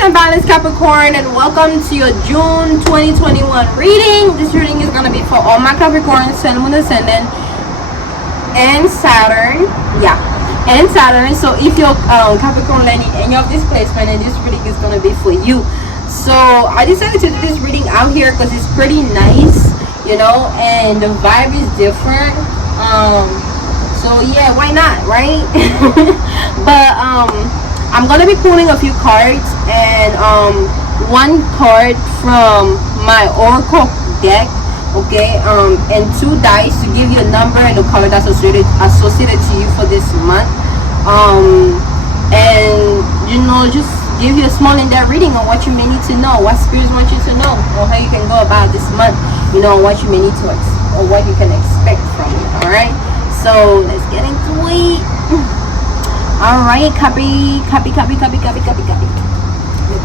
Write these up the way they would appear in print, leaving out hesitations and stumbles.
and balance, Capricorn, and welcome to your June 2021 reading. This reading is going to be for all my Capricorn, Sun, Moon, Ascendant, and Saturn. Yeah, and Saturn. So if you're Capricorn landing any of this placement, and this reading is going to be for you. So I decided to do this reading out here because it's pretty nice, you know, and the vibe is different. So yeah, why not, right? But I'm gonna be pulling a few cards, and one card from my oracle deck, okay, and 2 dice to give you a number and the color that's associated to you for this month, and you know, just give you a small in-depth reading on what you may need to know, what spirits want you to know, or how you can go about this month, you know, what you may need to or what you can expect from it. All right, so let's get into it. All right, copy. Let's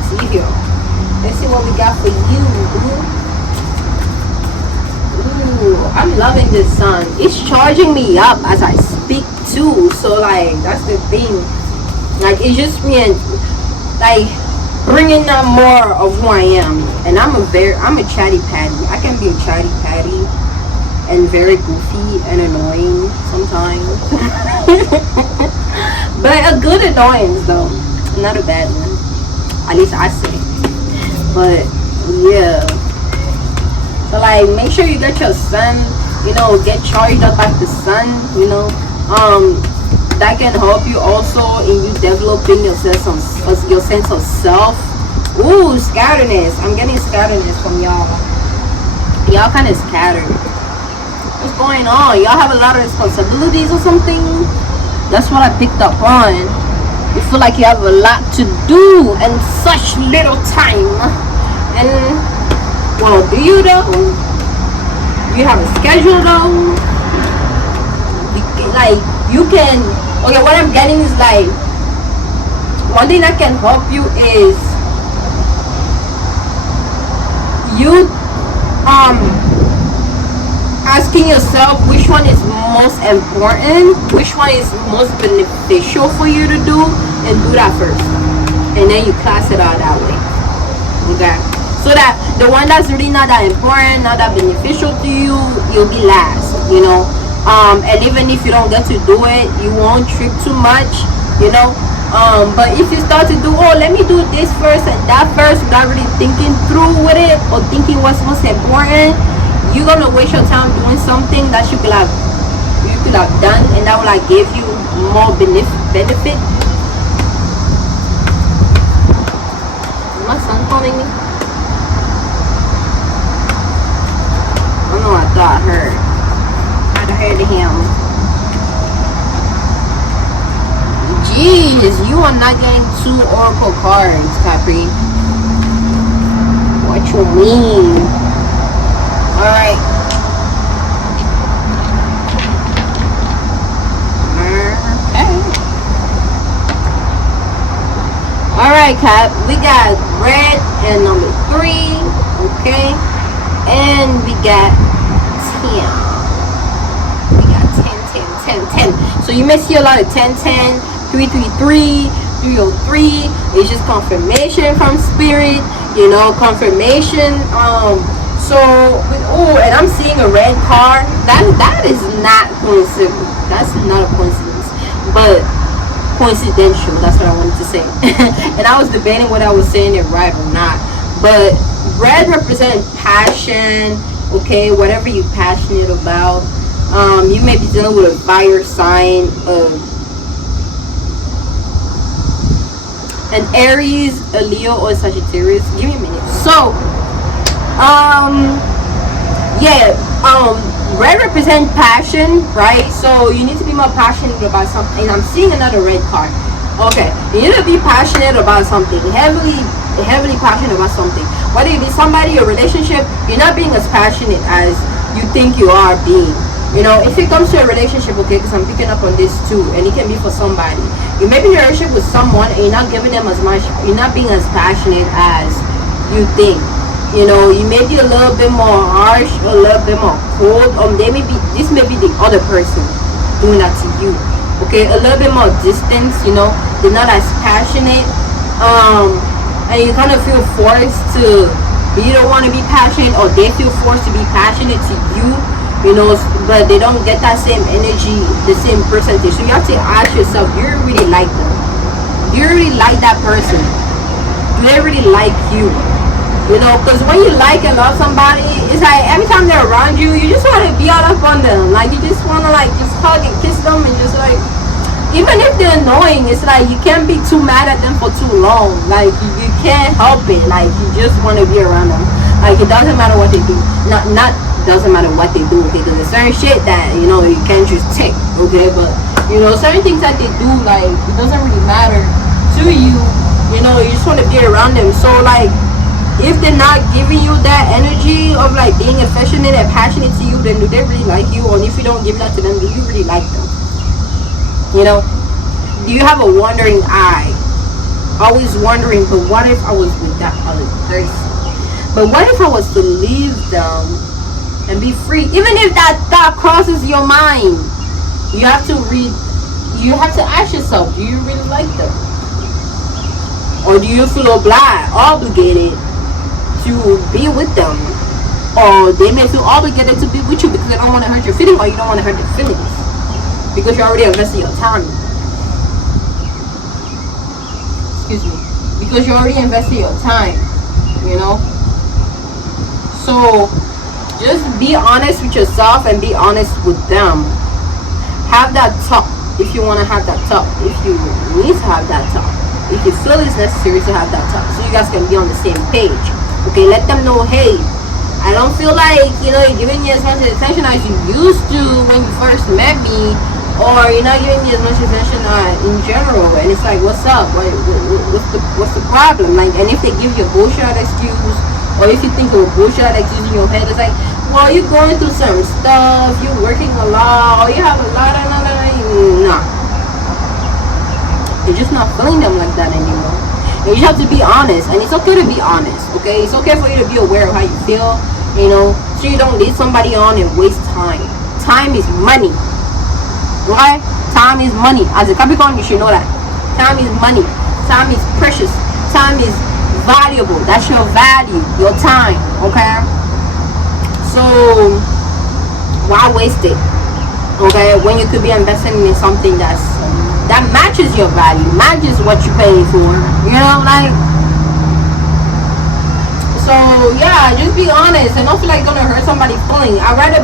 see here. Let's see what we got for you. Ooh, I'm loving this sun. It's charging me up as I speak too. So like, that's the thing. Like, it's just me and like bringing out more of who I am. And I'm a chatty patty. I can be a chatty patty and very goofy and annoying sometimes. But a good annoyance though, not a bad one, at least I say. But yeah, so like, make sure you get your sun, you know, get charged up by the sun, you know. That can help you also in you developing your sense of self. Ooh, scatterness. I'm getting scatterness from y'all. Y'all kind of scattered. What's going on? Y'all have a lot of responsibilities or something? That's what I picked up on. You feel like you have a lot to do and such little time. And, well, do you though? Do you have a schedule though? Like, you can, okay, what I'm getting is like, one thing that can help you is you, asking yourself which one is most important, which one is most beneficial for you to do, and do that first, and then you class it out that way. Okay, so that the one that's really not that important, not that beneficial to you, you'll be last, you know. And even if you don't get to do it, you won't trip too much, you know. But if you start to do, oh, let me do this first and that first, without really thinking through with it or thinking what's most important, you're gonna waste your time doing something that you could have done, and that will like give you more benefit. Is my son calling me? I don't know. I thought I heard him. Jeez, you are not getting 2 oracle cards, Capri. What you mean? Alright. Okay. Alright, Cap. We got red and number 3. Okay. And we got 10. We got 10. So you may see a lot of 10, 333, 303. It's just confirmation from spirit. You know, confirmation. So, oh, and I'm seeing a red car. That is not coincidence. That's not a coincidence, but coincidental. That's what I wanted to say. And I was debating whether I was saying it right or not. But red represents passion. Okay, whatever you're passionate about. You may be dealing with a fire sign, an Aries, a Leo, or a Sagittarius. Give me a minute. So. Red represents passion, right? So you need to be more passionate about something. And I'm seeing another red card. Okay, you need to be passionate about something, heavily passionate about something. Whether it be somebody or relationship, you're not being as passionate as you think you are being. You know, if it comes to a relationship, okay, because I'm picking up on this too, and it can be for somebody. You may be in a relationship with someone and you're not giving them as much, you're not being as passionate as you think. You know, you may be a little bit more harsh, a little bit more cold, or this may be the other person doing that to you. Okay, a little bit more distance, you know, they're not as passionate. and you kind of feel forced to, you don't want to be passionate, or they feel forced to be passionate to you, you know, but they don't get that same energy, the same percentage. So you have to ask yourself, do you really like them? Do you really like that person? Do they really like you? You know, because when you like and love somebody, it's like every time they're around you, you just want to be all up on them. Like, you just want to, like, just hug and kiss them, and just, like, even if they're annoying, it's like you can't be too mad at them for too long. Like, you can't help it. Like, you just want to be around them. Like, it doesn't matter what they do. Not doesn't matter what they do, okay? Because there's certain shit that, you know, you can't just take, okay? But, you know, certain things that they do, like, it doesn't really matter to you. You know, you just want to be around them. So, like, if they're not giving you that energy of, like, being affectionate and passionate to you, then do they really like you? Or if you don't give that to them, do you really like them? You know, do you have a wandering eye? Always wondering, but what if I was with that other person? But what if I was to leave them and be free? Even if that thought crosses your mind, you have to ask yourself, do you really like them? Or do you feel obligated to be with them? Or they may feel obligated to be with you because they don't want to hurt your feelings, or you don't want to hurt their feelings, because you already invested your time. Excuse me. Because you already invested your time, you know? So, just be honest with yourself and be honest with them. Have that talk if you want to have that talk. If you need to have that talk. If you feel it's necessary to have that talk. So you guys can be on the same page. Okay, let them know, hey, I don't feel like, you know, you're giving me as much attention as you used to when you first met me, or you're not giving me as much attention in general. And it's like, what's up? What's the problem? Like, and if they give you a bullshit excuse, or if you think of a bullshit excuse in your head, it's like, well, you're going through some stuff, you're working a lot, or you have a lot of nah. You're just not feeling them like that anymore. And you have to be honest, and it's okay to be honest, okay? It's okay for you to be aware of how you feel, you know, so you don't lead somebody on and waste time. Time is money, okay? Time is money. As a Capricorn, you should know that. Time is money. Time is precious. Time is valuable. That's your value, your time, okay? So, why waste it, okay, when you could be investing in something that matches your value, matches what you pay for, you know, like. So yeah, just be honest and don't feel like you're gonna hurt somebody's feelings. I'd rather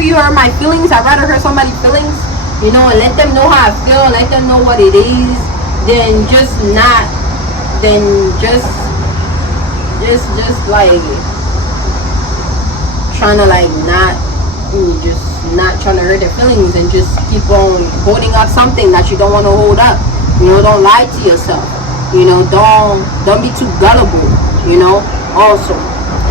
you hurt my feelings, I'd rather hurt somebody's feelings, you know, and let them know how I feel, let them know what it is, than just like trying to like not trying to hurt their feelings, and just keep on holding up something that you don't want to hold up. You know, don't lie to yourself. You know, don't be too gullible, you know, also.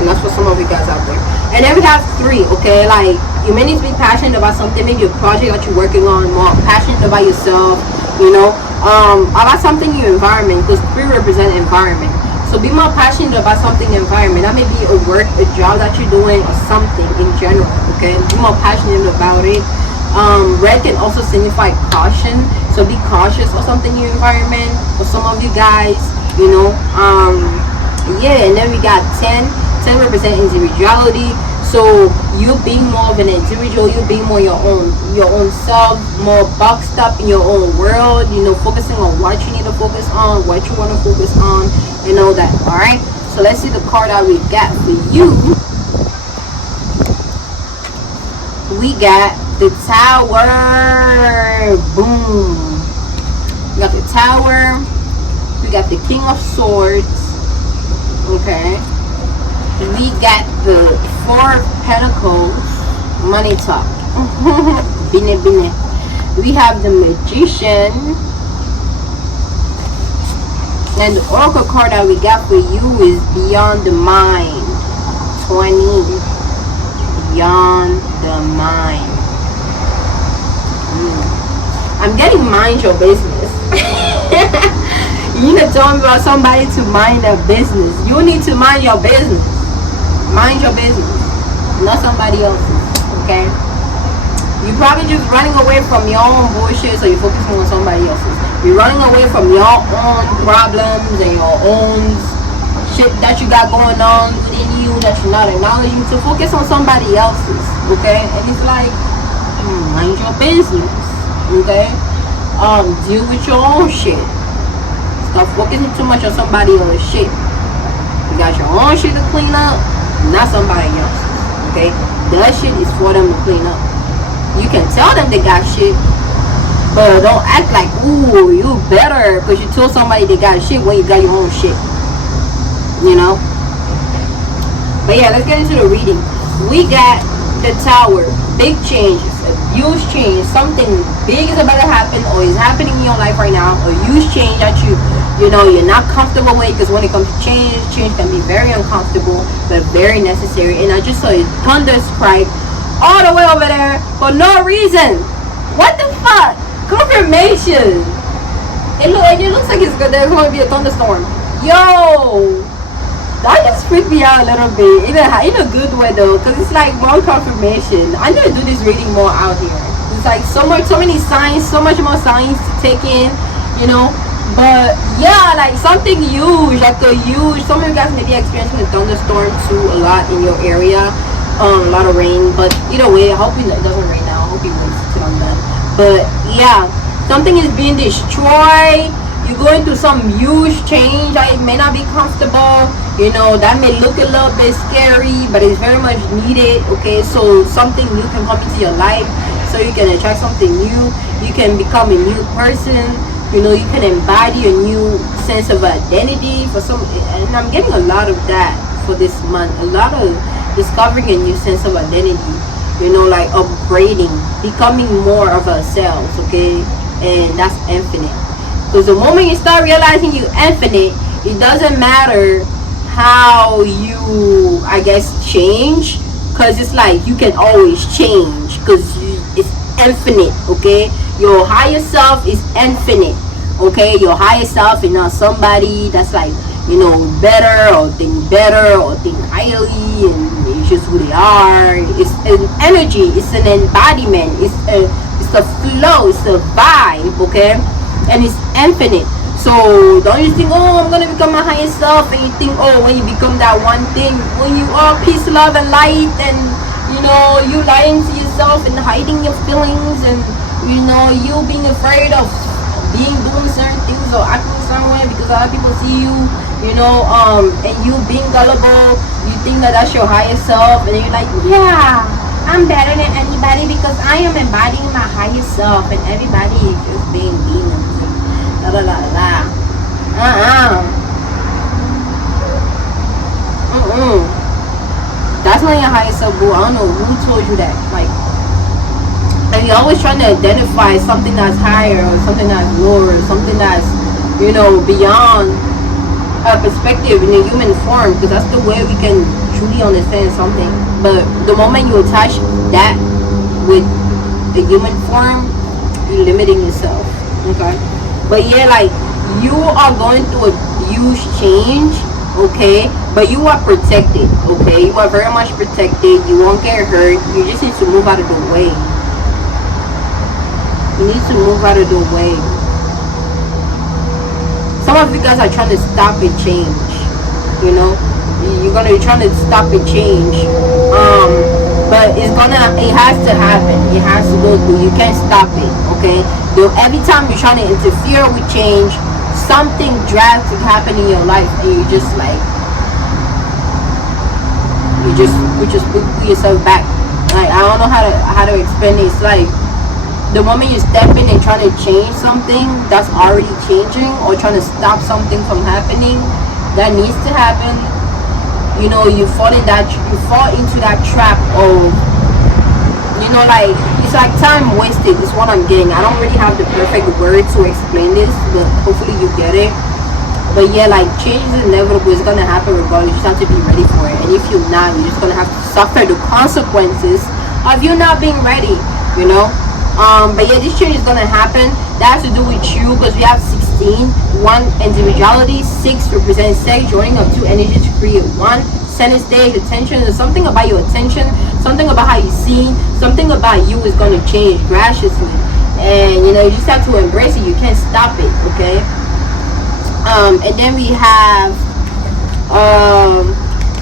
And that's for some of you guys out there. And then we have 3, okay? Like, you may need to be passionate about something, maybe a project that you're working on, more passionate about yourself, you know, about something in your environment, because 3 represent environment. So be more passionate about something in the environment. That may be a work, a job that you're doing, or something in general, okay? Be more passionate about it. Red can also signify caution. So be cautious of something in your environment. For some of you guys, you know, yeah. And then we got 10. 10 represent individuality. So you being more of an individual, you being more your own self, more boxed up in your own world, you know, focusing on what you need to focus on, what you want to focus on, and all that. All right, so let's see the card that we got for you. We got the Tower. Boom. We got the Tower. We got the King of Swords. Okay. We got the 4 of Pentacles, money talk. Bine. We have the Magician. And the Oracle card that we got for you is Beyond the Mind. 20. Beyond the Mind. I'm getting mind your business. You need to tell me about somebody to mind their business. You need to mind your business. Mind your business, not somebody else's, okay? You're probably just running away from your own bullshit, so you're focusing on somebody else's. You're running away from your own problems and your own shit that you got going on within you that you're not acknowledging, to focus on somebody else's, okay? And it's like, mind your business, okay? Deal with your own shit. Stop focusing too much on somebody else's shit. You got your own shit to clean up, not somebody else's, okay? That shit is for them to clean up. You can tell them they got shit, but don't act like, ooh, you better because you told somebody they got shit when you got your own shit, you know? But yeah, let's get into the reading. We got the Tower. Big changes, a huge change. Something big is about to happen or is happening in your life right now. A huge change that you know, you're not comfortable with, because when it comes to change can be very uncomfortable, but very necessary. And I just saw a thunder strike all the way over there for no reason. What the fuck? Confirmation. It looks like there's going to be a thunderstorm. Yo, that just freaked me out a little bit, in a good way though, because it's like more confirmation. I need to do this reading more out here. It's like so many signs, so much more signs to take in, you know. But yeah, like something huge, like a huge. Some of you guys may be experiencing a thunderstorm too, a lot in your area, a lot of rain. But either way, I hope it doesn't rain now. I hope it waits till I'm done. But yeah, something is being destroyed. You're going through some huge change. It may not be comfortable, you know, that may look a little bit scary, but it's very much needed, okay? So something new can come into your life, so you can attract something new. You can become a new person, you know, you can embody a new sense of identity for some, and I'm getting a lot of that for this month. A lot of discovering a new sense of identity, you know, like upgrading, becoming more of ourselves, okay? And that's infinite. Because the moment you start realizing you're infinite, it doesn't matter how you, I guess, change, because it's like you can always change, because it's infinite, okay? Your higher self is infinite, okay? Your higher self is not somebody that's like, you know, better or think highly, and it's just who they are. It's an energy, it's an embodiment, it's a flow, it's a vibe, okay? And it's infinite. So don't you think, oh, I'm gonna become my highest self, and you think, oh, when you become that one thing, when you are peace, love, and light, and you know, you lying to yourself and hiding your feelings, and you know, you being afraid of doing certain things or acting a certain way because other people see you, you know, and you being gullible, you think that that's your highest self, and you're like, yeah, I'm better than anybody because I am embodying my highest self, and everybody is just being demons. La la la la. That's not your highest self, boo. I don't know who told you that. Like, and you're always trying to identify something that's higher or something that's lower, or something that's, you know, beyond a perspective in a human form, because that's the way we can truly understand something. But the moment you attach that with the human form, you're limiting yourself, okay? But yeah, like, you are going through a huge change, okay? But you are protected, okay? You are very much protected. You won't get hurt. You just need to move out of the way. You need to move out of the way. Some of you guys are trying to stop a change, you know? You're gonna be trying to stop a change, but it has to happen. It has to go through. You can't stop it, okay? Every time you're trying to interfere with change, something drastic happen in your life, and you just like, you just put yourself back. Like, I don't know how to explain it. It's like the moment you step in and trying to change something that's already changing, or trying to stop something from happening that needs to happen, you know, you fall into that trap of, you know, like, it's like time wasted is what I'm getting. I don't really have the perfect word to explain this, but hopefully you get it. But yeah, like, change is inevitable. It's gonna happen regardless. You just have to be ready for it. And if you're not, you're just gonna have to suffer the consequences of you not being ready, you know. But yeah, this change is gonna happen. That has to do with you, because we have 16. 1, individuality. 6 represents sex, joining of 2 energies to create 1. Center stage, attention. There's something about your attention, something about how you see, something about you is gonna change graciously, and you know, you just have to embrace it. You can't stop it, okay? And then we have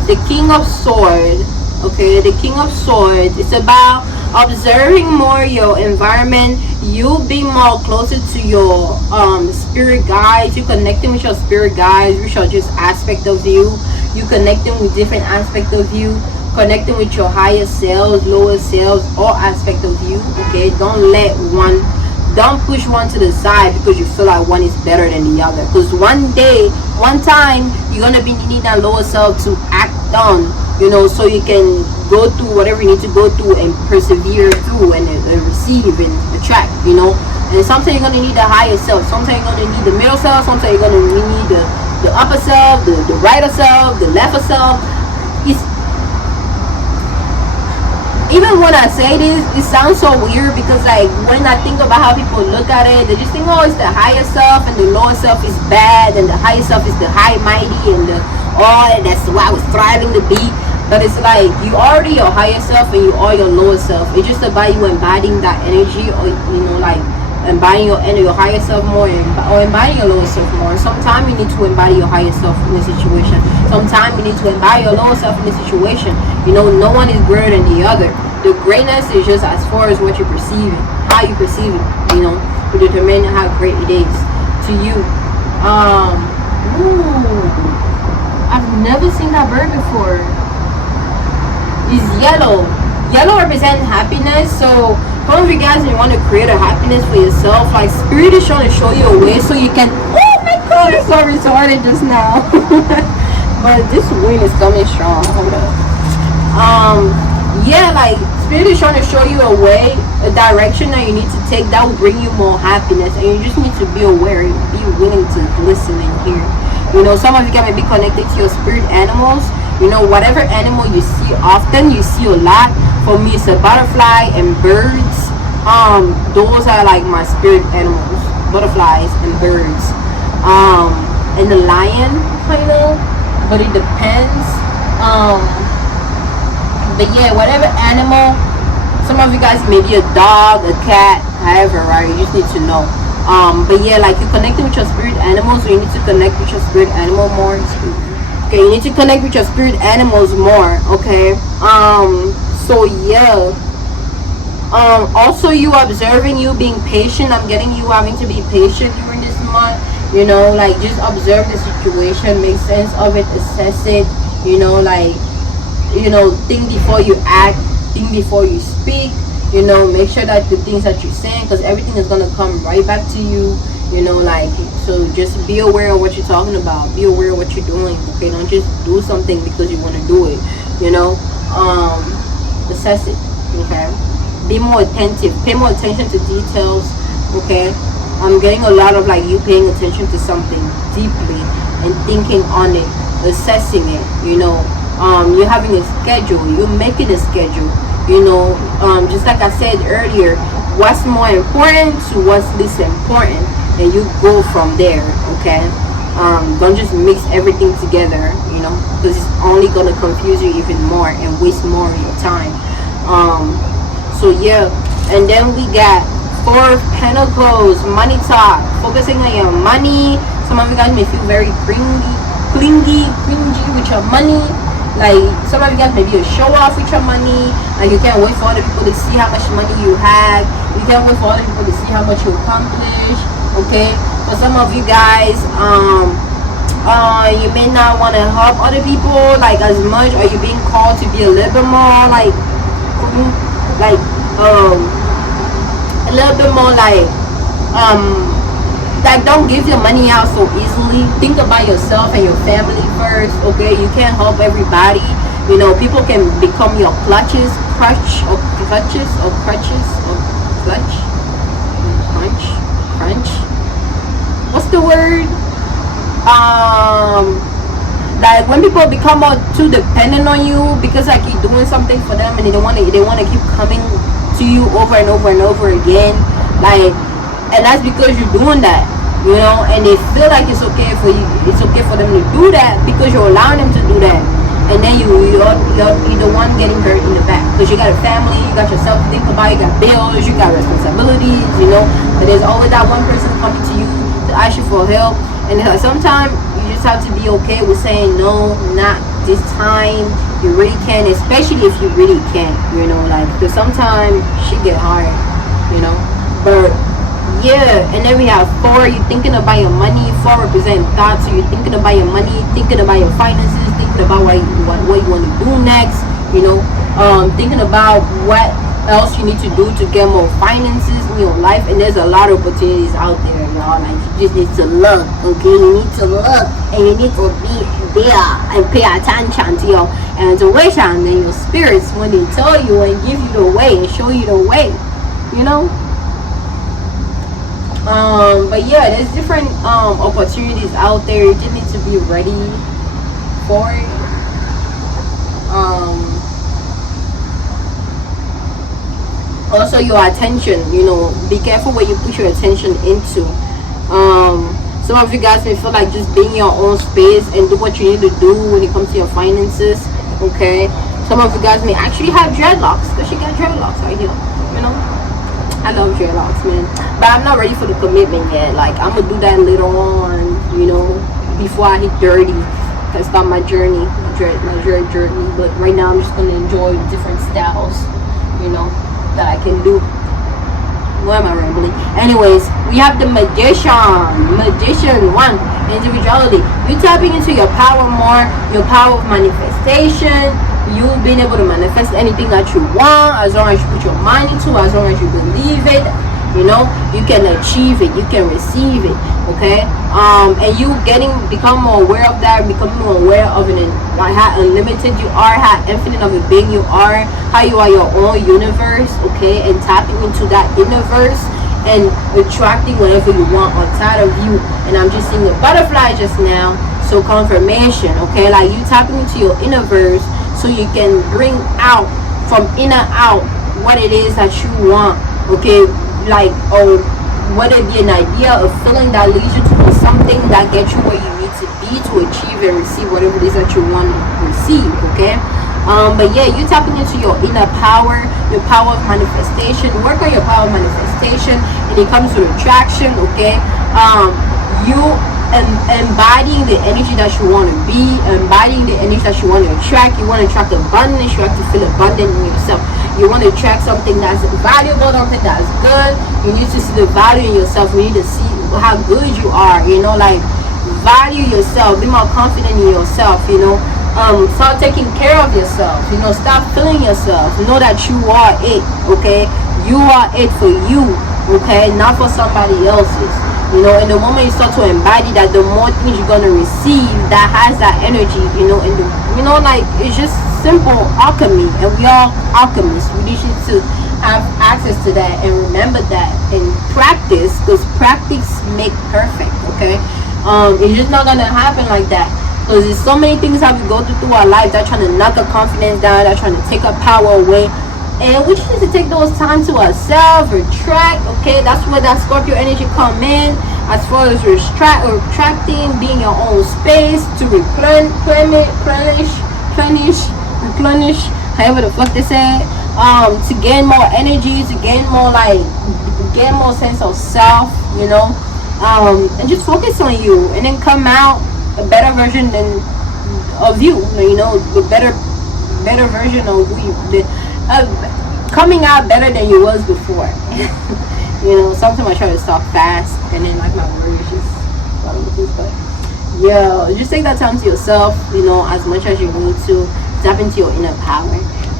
the King of Swords. Okay, the King of Swords. It's about observing more your environment. You be more closer to your spirit guides. You connecting with your spirit guides, which are just aspect of you. You connecting with different aspect of you. Connecting with your higher selves, lower selves, all aspect of you. Okay, don't push one to the side because you feel like one is better than the other. Because one time, you're gonna be needing that lower self to act on, so you can go through whatever you need to go through and persevere through and receive and attract, And sometimes you're gonna need the higher self. Sometimes you're gonna need the middle self. Sometimes you're gonna need the upper self, the right self, the left self. Even when I say this, it sounds so weird because like when I think about how people look at it, they just think, oh, it's the higher self and the lower self is bad and the higher self is the high mighty and that's why I was thriving to be. But it's like you already your higher self and you are your lower self. It's just about you embodying that energy, or like embodying your higher self more or embodying your lower self more. Sometimes you need to embody your higher self in a situation. Sometimes you need to embody your lower self in a situation. No one is greater than the other. The greatness is just as far as what you're perceiving, how you perceive it, to determine how great it is to you. I've never seen that bird before. It's yellow. Yellow represents happiness. So some of you guys, you want to create a happiness for yourself, like spirit is trying to show you a way so you can. Oh my god, it's so retarded just now. But this wind is coming strong. Hold up. Yeah, like spirit is trying to show you a way, a direction that you need to take that will bring you more happiness, and you just need to be aware, be willing to listen and hear. Some of you can be connected to your spirit animals. Whatever animal you see often, you see a lot. For me, it's a butterfly and birds. Those are like my spirit animals, butterflies and birds. And the lion, kind of, but it depends. But yeah, whatever animal, some of you guys may be a dog, a cat, however, right? You just need to know. But yeah, like you're connecting with your spirit animals, so you need to connect with your spirit animal more. Okay, you need to connect with your spirit animals more, okay? So yeah. Also you observing, you being patient. I'm getting you having to be patient during this month. Like just observe the situation, make sense of it, assess it, think before you act, think before you speak, make sure that the things that you're saying, because everything is going to come right back to you, so just be aware of what you're talking about, be aware of what you're doing, okay? Don't just do something because you want to do it, assess it, okay? Be more attentive, pay more attention to details, okay? I'm getting a lot of like you paying attention to something deeply and thinking on it, assessing it, you're having a schedule, you're making a schedule, just like I said earlier, what's more important to what's less important, and you go from there, okay? Don't just mix everything together, because it's only gonna confuse you even more and waste more of your time. So yeah, and then we got Four of Pentacles, money talk, focusing on your money. Some of you guys may feel very clingy with your money. Like some of you guys may be a show off with your money. Like you can't wait for other people to see how much money you have. You can't wait for other people to see how much you accomplish. Okay, for some of you guys, you may not want to help other people like as much, or you're being called to be a little bit more like a little bit more like don't give your money out so easily. Think about yourself and your family first, okay? You can't help everybody. People can become your crutch. What's the word? Like when people become too dependent on you because like you're doing something for them and they want to keep coming to you over and over and over again, and that's because you're doing that, and they feel like it's okay for them to do that because you're allowing them to do that, and then you're the one getting hurt in the back because you got a family, you got yourself to think about, you got bills, you got responsibilities, but there's always that one person coming to you to ask you for help, and it's like sometimes you just have to be okay with saying no, not this time. You really can, especially if you really can, you know, like, because sometimes shit get hard, you know. But yeah, and then we have 4, you're thinking about your money. 4 represent thoughts, so you're thinking about your money, thinking about your finances, thinking about what you want to do next, you know, thinking about what else you need to do to get more finances in your life. And there's a lot of opportunities out there, y'all. Like, you just need to look, okay? You need to look, and you need to be there and pay attention to your intuition and your spirits when they tell you and give you the way and show you the way, you know. But yeah, there's different opportunities out there. You just need to be ready for it. Also, your attention, you know, be careful where you put your attention into. Some of you guys may feel like just being in your own space and do what you need to do when it comes to your finances, okay? Some of you guys may actually have dreadlocks, because she got dreadlocks right here, you know. I love dreadlocks, man, but I'm not ready for the commitment yet. Like, I'm gonna do that later on, you know, before I hit 30. That's start my journey, my dread journey. But right now, I'm just gonna enjoy different styles, you know, that I can do. Why am I rambling? Anyways, we have the Magician. 1, individuality. You're tapping into your power more, your power of manifestation. You being able to manifest anything that you want, as long as you put your mind into, as long as you believe it, you know, you can achieve it, you can receive it, okay? And you become more aware of that, becoming more aware of like how unlimited you are, how infinite of a being you are, how you are your own universe, okay? And tapping into that universe and attracting whatever you want outside of you. And I'm just seeing a butterfly just now, so confirmation, okay? Like, you tapping into your universe so you can bring out from inner out what it is that you want, okay? Like, or whether it be an idea, a feeling that leads you to something that gets you where you need to be to achieve and receive whatever it is that you want to receive, okay? But yeah, you tapping into your inner power, your power of manifestation. Work on your power of manifestation, and it comes to attraction, okay? You embodying the energy that you want to be, embodying the energy that you want to attract. You want to attract abundance. You have to feel abundant in yourself. You want to attract something that's valuable, something that's good. You need to see the value in yourself. You need to see how good you are, you know, like, value yourself, be more confident in yourself, you know. Start taking care of yourself, you know. Stop feeling yourself. Know that you are it, okay? You are it for you, okay? Not for somebody else's. You know, and the moment you start to embody that, the more things you're gonna receive that has that energy, you know. And you know, like, it's just simple alchemy, and we all alchemists. We need to have access to that and remember that and practice, because practice make perfect, okay? It's just not gonna happen like that, because there's so many things that we go through our life that are trying to knock our confidence down, that are trying to take our power away. And we just need to take those time to ourselves, retract, okay? That's where that Scorpio energy come in, as far as retracting, being your own space, to replenish, however the fuck they say it, to gain more energy, to gain more, like, gain more sense of self, you know, and just focus on you, and then come out a better version of you, you know, the better version of who you, coming out better than you was before. You know, sometimes I try to talk fast, and then, like, my words just, but yeah, just take that time to yourself, you know, as much as you need to. Tap into your inner power,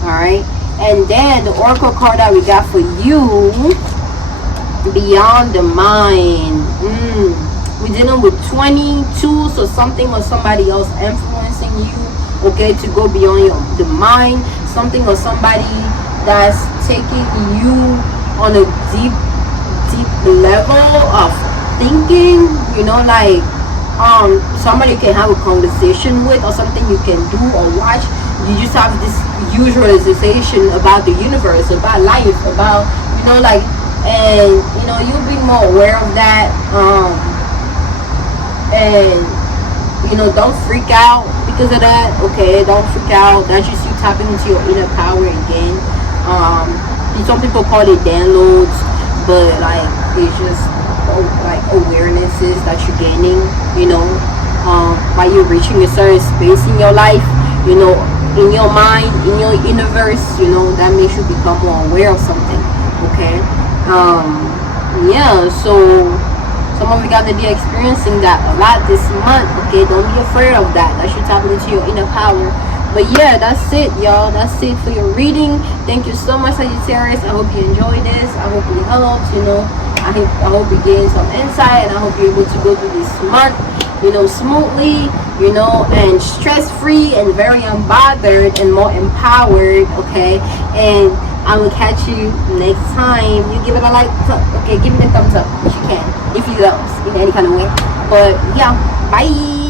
all right? And then the oracle card that we got for you, beyond the mind. We're dealing with 22, so something or somebody else influencing you, okay, to go beyond the mind. Something or somebody that's taking you on a deep level of thinking, you know, like, somebody you can have a conversation with, or something you can do or watch. You just have this huge realization about the universe, about life, about, you know, like, and, you know, you'll be more aware of that, and, you know, don't freak out because of that, okay? Don't freak out. That's just you tapping into your inner power again. Some people call it downloads, but, like, it's just, like, awarenesses that you're gaining, you know. by you reaching a certain space in your life, you know, in your mind, in your universe, you know, that makes you become more aware of something. Okay. Yeah, so some of you gonna be experiencing that a lot this month. Okay, don't be afraid of that. That should tap into your inner power. But yeah, that's it, y'all. That's it for your reading. Thank you so much, Sagittarius. I hope you enjoyed this. I hope it helps, you know. I hope you gain some insight, and I hope you're able to go through this month, you know, smoothly, you know, and stress-free and very unbothered and more empowered. Okay, and I will catch you next time. You give it a like, okay, give it a thumbs up if you can, if you love, in any kind of way. But yeah, bye.